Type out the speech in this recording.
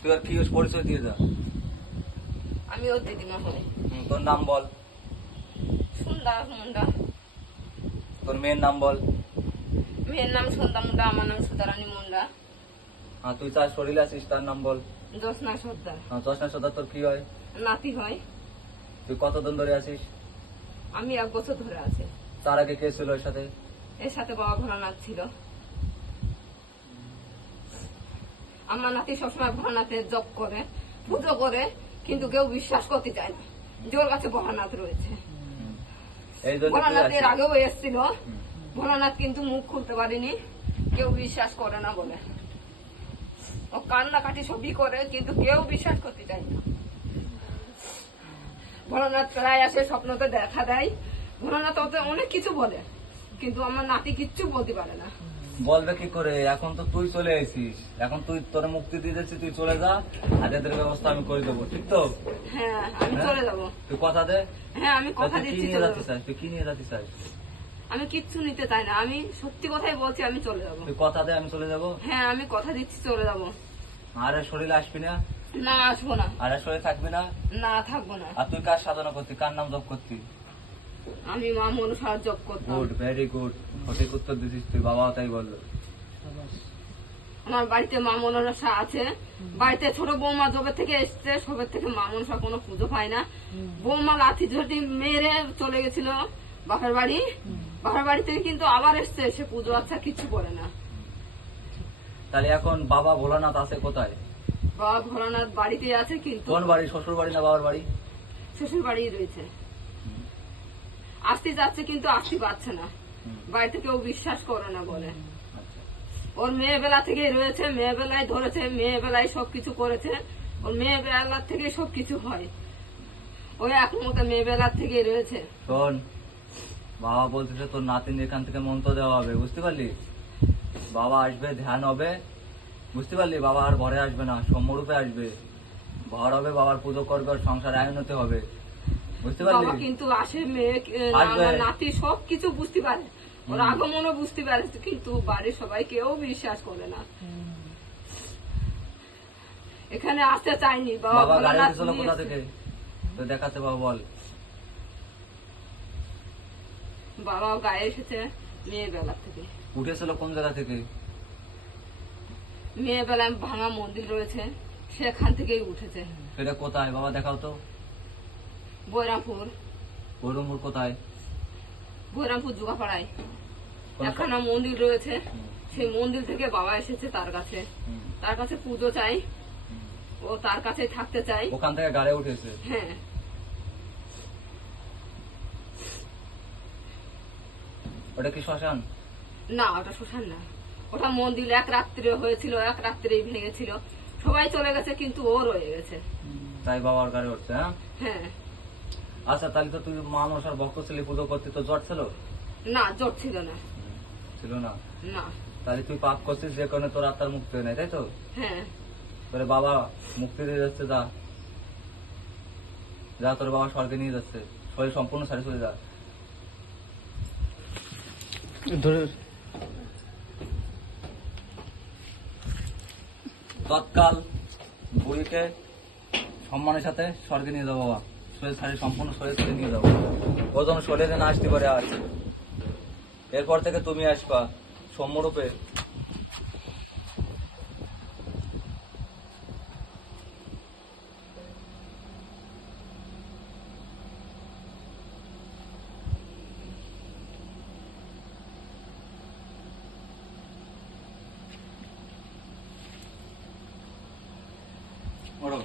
তুই আর কি পরিচয় দিয়ে যা। আমি ওর দিদিমা হই। তোর নাম বল। সন্ধ্যা মুন্ডা। তোর মেয়ের নাম বল। মেয়ের নাম সন্ধ্যা মুন্ডা, আমার নাম সুধারানী মুন্ডা। তুই তার শরীরে আছিস, তার নাম বল। জোসনা সর্দার। জোসনা সর্দার তোর কি হয়? নাতি হয়। তুই কতদিন ধরে আছিস? আমি 1 বছর ধরে আছি। তার আগে কে ছিল ওর সাথে? এর সাথে বাবা ভোলানাথ ছিল। আমার নাতি সবসময় ভোলানাথের জপ করে, পুজো করে, কিন্তু কেউ বিশ্বাস করতে চায় না যে ওর কাছে ভোলানাথ রয়েছে। ভোলানাথ এর আগেও এসেছিল, ভোলানাথ কিন্তু মুখ খুলতে পারেনি, কেউ বিশ্বাস করে না বলে। ও কান্নাকাটি সবই করে, কিন্তু কেউ বিশ্বাস করতে চায় না। ভোলানাথ প্রায় আসে, স্বপ্নতে দেখা দেয়। ভোলানাথ ওতে অনেক কিছু বলে, কিন্তু আমার নাতি কিচ্ছু বলতে পারে না। বলবে কি করে? এখন তো তুই চলে এসিস, এখন তুই তোর মুক্তি দিয়ে দিচ্ছি, তুই চলে যা, আর এদের ব্যবস্থা আমি করে দেবো, ঠিক তো? হ্যাঁ, আমি চলে যাবো। তুই কথা দে। হ্যাঁ, আমি কথা দিচ্ছি। তুই কি নিয়ে যেতে চাস? আমি কিচ্ছু নিতে চাই না, আমি সত্যি কথাই বলছি, আমি চলে যাবো। তুই কথা দে, আমি চলে যাবো। হ্যাঁ, আমি কথা দিচ্ছি, চলে যাবো। আর শরীরে আসবি না? না, আসবো না। আর শরীরে থাকবি না? না, থাকবো না। আর তুই কার সাধনা করতি, কার নাম জপ করতি? আমি মা মনসার জপ করতাম। গুড, ভেরি গুড, সঠিক উত্তর দিছিস তুই, বাবা তাই বললো। আমার বাড়িতে মা মনসা আছে। বাড়িতে ছোট বৌমা যবে থেকে এসছে, সবে থেকে মা মনসা কোনো পুজো পায় না। বৌমা লাঠি ঝটি মেরে চলে গেছিল বাপের বাড়ি। বাপের বাড়ি থেকে কিন্তু আবার এসছে, সে পুজো আচ্ছা কিছু করে না। তাহলে এখন বাবা ভোলানাথ আছে কোথায়? বাবা ভোলানাথ বাড়িতে আছে, কিন্তু কোন বাড়ি? শ্বশুর বাড়ি না বাবার বাড়ি? শ্বশুর বাড়ি রয়েছে। আসতে যাচ্ছে, কিন্তু আসতে পারছে না, বাড়িতে কেউ বিশ্বাস করে না বলে। ওর মেয়ে বেলা থেকে রয়েছে, মেয়ে বেলায় ধরেছে, মেয়ে বেলায় সবকিছু করেছে, ওর মেয়ে বেলার থেকে সবকিছু হয়। ওই একমতো মেয়ে বেলার থেকে রয়েছে। শোন, বাবা বলতেছে তোর নাতিন এখান থেকে মন্ত্র দেওয়া হবে, বুঝতে পারলি? বাবা আসবে, ধ্যান হবে, বুঝতে পারলি? বাবা আর ঘরে আসবে না, সম্যরূপে আসবে, ঘর হবে, বাবার পুজো করবে, আর সংসার আয়নতে হবে, বুঝতে পারলি? বাবা কিন্তু আসে, মেয়ে আমার নাতি সবকিছু বুঝতে পারে, ওর আগমনও বুঝতে পারে, কিন্তু বাড়ির সবাই কেউ বিশ্বাস করে না। এখানে আসতে চাইনি। বাবা গাড়ি উঠেছিল কোথা থেকে? তো দেখাচ্ছে, বাবা বল। বাবা গায়ে এসেছে মেয়ে বেলা থেকে। উঠেছিল কোন জায়গা থেকে? মেয়ে বেলায় ভাঙা মন্দির রয়েছে, সেখান থেকেই উঠেছে। সেটা কোথায় বাবা, দেখাও তো। বৈরামপুর। বৈরামপুর কোথায়? বৈরামপুর জুগাপাড়ায় একখানা মন্দির রয়েছে, সেই মন্দির থেকে বাবা এসেছে তার কাছে। তার কাছে পুজো চাই, ও তার কাছে থাকতে চাই। ওখান থেকে গাড়ি উঠেছে? হ্যাঁ। ওটা কি শ্মশান? না, ওটা শ্মশান না, ওটা মন্দির। 1 রাত্রে হয়েছিল, 1 রাত্রেই ভেঙেছিল, সবাই চলে গেছে, কিন্তু ও রয়ে গেছে। তাই বাবার গাড়ি উঠছে? হ্যাঁ হ্যাঁ। আচ্ছা, তাহলে তো তুই মা মনসার ভক্ত ছিলি, পুজো করতি, তো জ্বর ছিল? না, জ্বর ছিল না। ছিল না? না। তাহলে তুই পাপ করছিস, যে কারণে তোর আত্মার মুক্তি হয় নাই, তাই তো? হ্যাঁ। তোর বাবা মুক্তি দিয়ে যাচ্ছে, যা যা, তোর বাবা স্বর্গে নিয়ে যাচ্ছে, শরীর সম্পূর্ণ সারি চলে যা। তৎকাল বুড়িকে সম্মানের সাথে স্বর্গে নিয়ে যাবো বাবা, শরীর সারি সম্পূর্ণ শরীর থেকে নিয়ে যাবো, ও যেন শরীরে না আসতে পারে। আর এরপর থেকে তুমি আসবা সম্যরূপে। ওরো